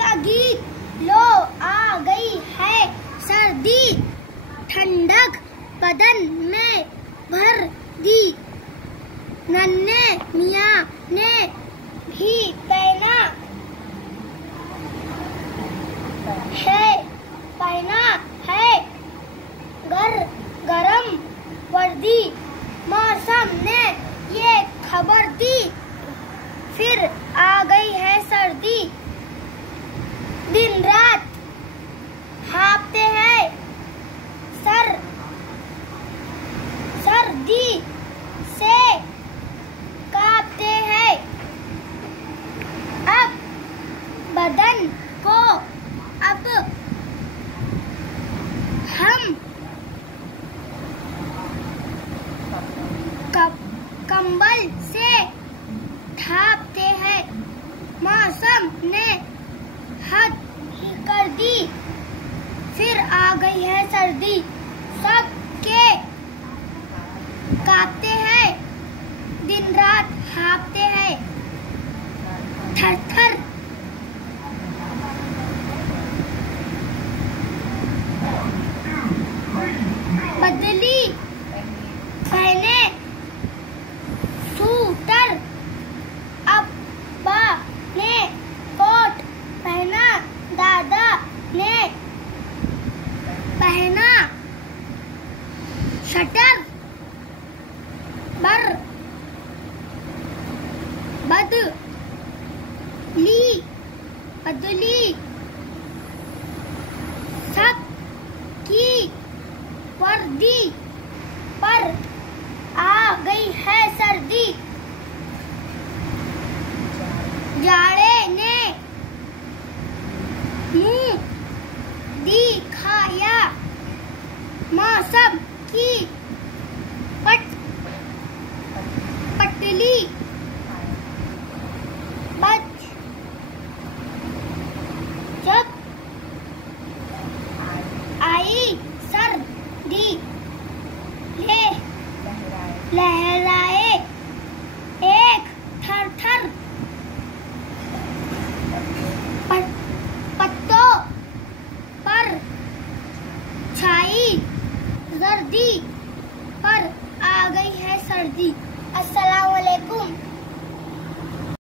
का गीत, लो आ गई है सर्दी, ठंडक बदन में भर दी। नन्हे मियाँ ने भी पहना है गरम वर्दी। मौसम ने ये खबर दी, फिर आ गई है सर्दी। दिन रात हाँफते हैं सर्दी से कांपते हैं। अब बदन को अब हम कंबल से ढांपते हैं। मौसम ने हद ही कर दी, फिर आ गई है सर्दी। सबके कांपते हैं, दिन रात हाँफते हैं, थर-थर बदली पहने सूटर, अब्बा ने कोट पहना, दादा ने पहना शटर। बदली सबकी वर्दी, पर आ गई है सर्दी। जाड़े ने मुंह दिखाया, मौसम की पटली जब आई सर्दी, ले